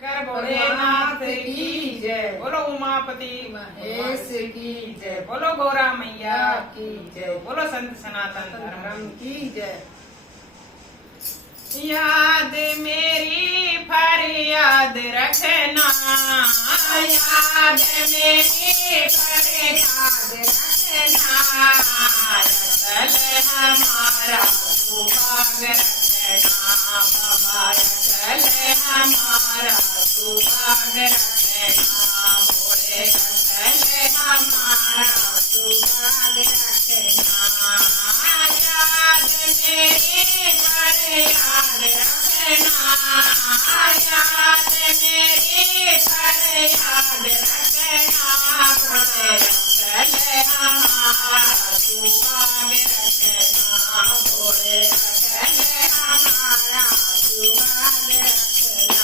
कर भोलेनाथ की जय। बोलो उमापति महेश की जय। बोलो गौरा मैया की जय। बोलो संत सनातन धर्म धर्म की जय। याद मेरी फरियाद रखना, याद मेरी फरियाद रखना, अटल हमारा सुहाग रखना बाबा, अटल हमारा सुहाग रखना भोले, अटल हमारा सुहाग रखना। याद मेरी फरियाद रखना, याद मेरी फरियाद रखना भोले, अटल हमारा सुहाग रखना भोले, अटल हमारा सुहाग रखना।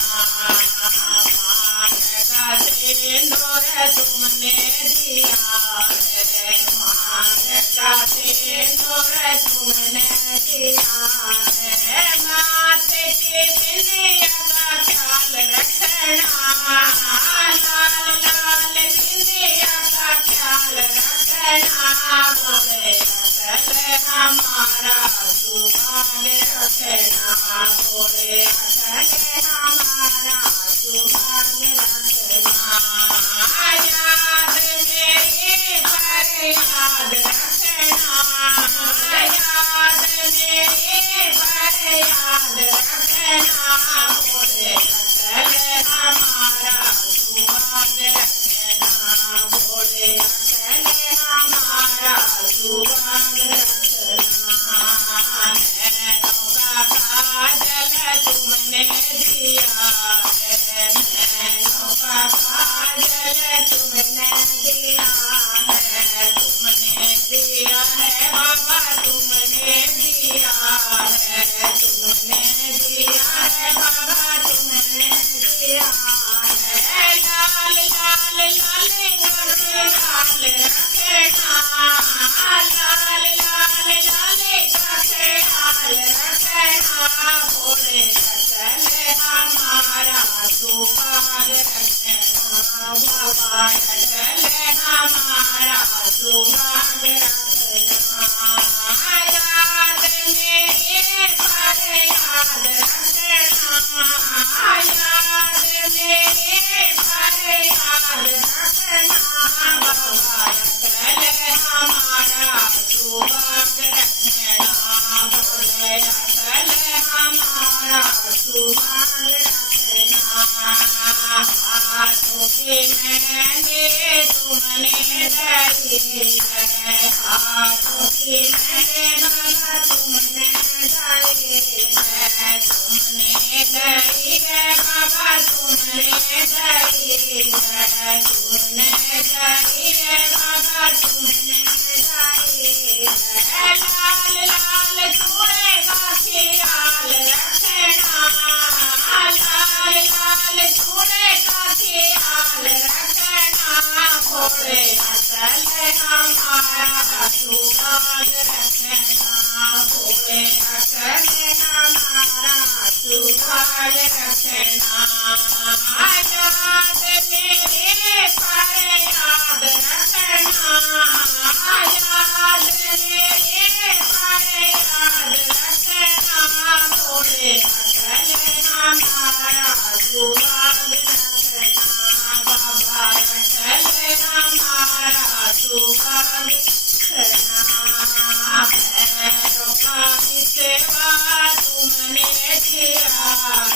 मांग का सिंदूर तुमने दिया है, मांग का सिंदूर तुमने दिया है, माथे की बिंदिया का ख्याल रखना, लाल लाल बिंदिया का ख्याल रखना भोले, अटल हमारा सुहाग रखना भोले, अटल हमारा सुहाग रखना। याद मेरी फरियाद रखना, याद मेरी फरियाद रखना भोले, अटल हमारा सुहाग रखना भोले, अटल हमारा सुहाग रखना। नैनों का काजल तुमने दिया है, नैनों का काजल तुमने दिया है, तुमने दिया है बाबा, तुमने दिया है, तुमने दिया है बाबा, तुमने दिया है। लाल लाल लाल लाल लाल रखना, लाल लाल लाल का ख्याल रखना भोले, अटल हमारा सुहाग रखना बाबा, अटल हमारा सुहाग रखना। याद मेरी फरियाद रखना, याद मेरी फरियाद रखना बाबा, अटल हमारा सुहाग रखना भोले, अटल हमारा सुहाग रखना। हाथों की मेहंदी तुमने डाली है, हाथों की मेहंदी बाबा तुमने डाली है, तुमने डाली है बाबा, तुमने डाली है, तुमने डाली है बाबा, तुमने डाली है। लाल लाल चूड़े का ख्याल रखना, लाल लाल चूड़े का ख्याल रखना भोले, अटल हमारा सुहाग रखना भोले, अटल हमारा सुहाग रखना। याद मेरी फरियाद रखना, याद मेरी फरियाद रखना भोले, अटल हमारा सुहाग रखना बाबा, अटल हमारा सुहाग रखना। पैरों का भी सेवा तुमने किया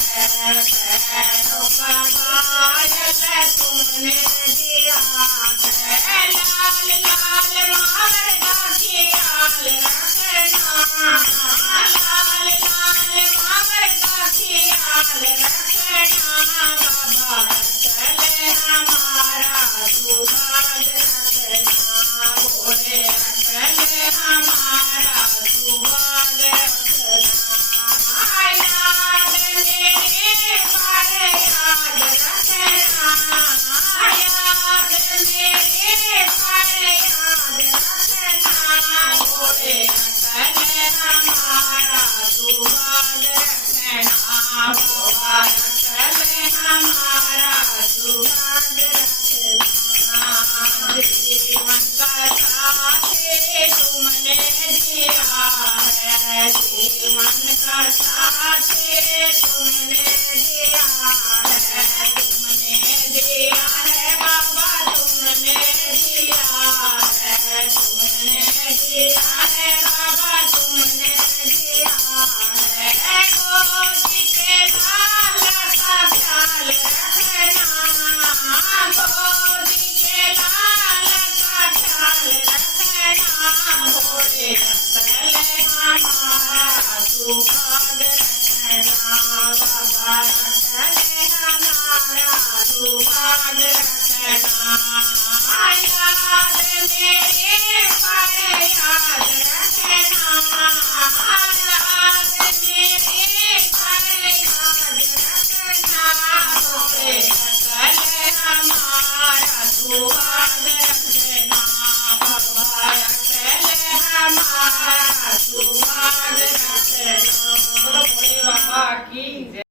है, पैरों का पायल तुमने दिया है, लाल लाल मावर का ख्याल रखना, लाल लाल मावर का ख्याल रखना बाबा, अटल हमारा सुहाग रखना भोले, अटल हमारा सुहाग रखना। याद मेरी फरियाद रखना, याद मेरी फरियाद रखना भोले, अटल हमारा तुमने दिया है, तुमने दिया है बाबा, तुमने दिया है, तुमने दिया है बाबा, तुमने दिया है। गोदी के लाल का ख्याल रखना, गोदी के लाल का ख्याल रखना, भोले रतल हमारा सुहाग रखना, बाबा रतल हमारा सुहाग रखना। याद मेरे पर याद रखना, याद मेरे पर याद रखना, भोले रतल हमारा सुहाग रखना, बाबा रतल हमारा सुहाग रखना। बोलो भोले बाबा की जय।